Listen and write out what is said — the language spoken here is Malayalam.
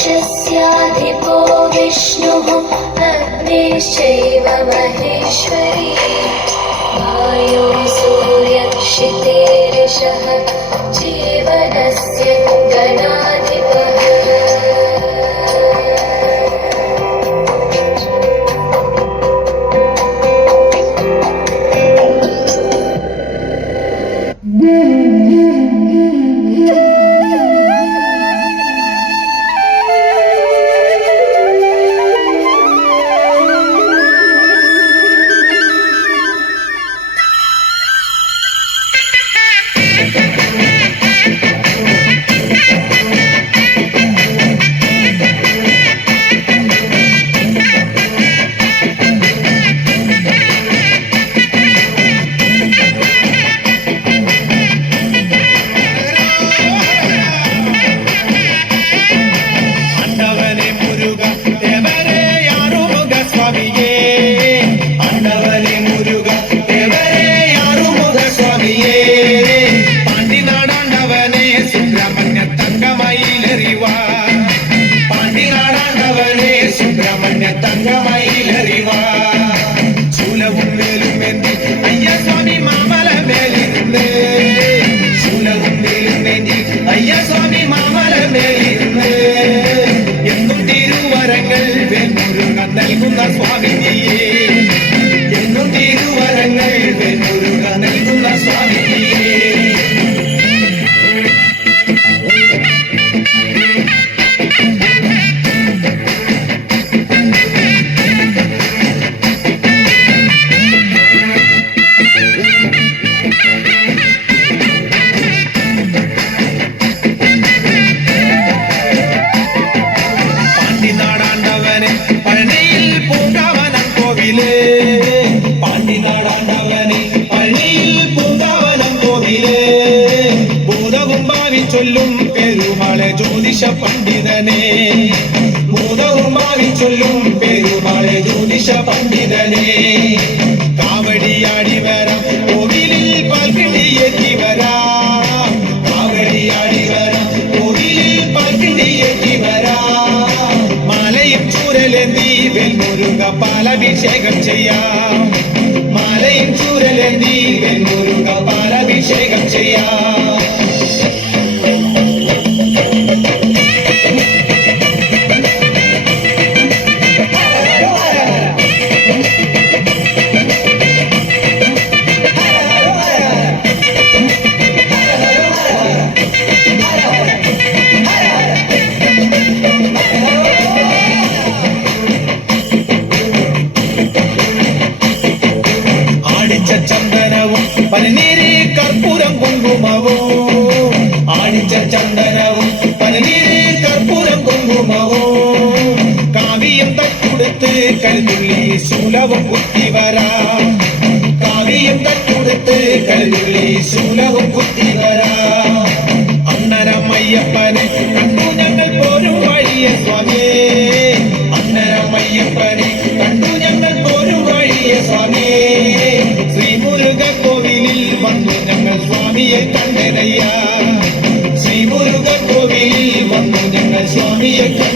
आकाशस्याधिपो विष्णुः अग्निश्चैव महेश्वरी இருந்தே சூழ உண்டே இருந்தேன் ஐயா சுவாமி மாமரமே இருந்தே. எங்கும் திருவரங்கள் வேறுமுருகன் நல்குந்த சுவாமி நீயே என்னும் திருவரங்கள் வேறுமுருகன் நல்குந்த சுவாமி ചൊല്ലും പെരുമാളെ ജ്യോതിഷ പണ്ഡിതനെ. ഭൂതവുമായി ചൊല്ലും പെരുമാളെ ജ്യോതിഷ പണ്ഡിതനെ. കാവടിയാടി വരാം കോവിലിൽ പകിടിയെത്തി വരാം. കാവടിയാടി വരാം കോവിലിൽ പകിടിയെത്തി വരാം. മലയും ചൂരലെന്തി വെൽമുരുക പാലഭിഷേകം ചെയ്യാം. മലയും ചൂരലെന്തി വെൽമുരുക പാലഭിഷേകം ചെയ്യാം. ആടിച്ച ചന്ദനവും പനിനീര് കർപ്പൂരം കുങ്കുമവും. കാവ്യം തട്ടുടുത്ത് കരുതുള്ളി ശൂലവും കുത്തി വരാം. കാവിയും തട്ടുടുത്ത് കരുതുള്ളി ശൂലവും കുത്തി വരാം. അന്നരമയ്യപ്പനെ കണ്ടു ഞങ്ങൾ പോരും വഴിയ സ്വാമിയേ അന്നരമയ്യപ്പനെ കണ്ടു ഞങ്ങൾ പോരും വഴിയ സ്വാമിയേ ശ്രീമുരുക കോവിലിൽ വന്നു ഞങ്ങൾ സ്വാമിയെ കണ്ടനയ്യ. സ്വാമിയെ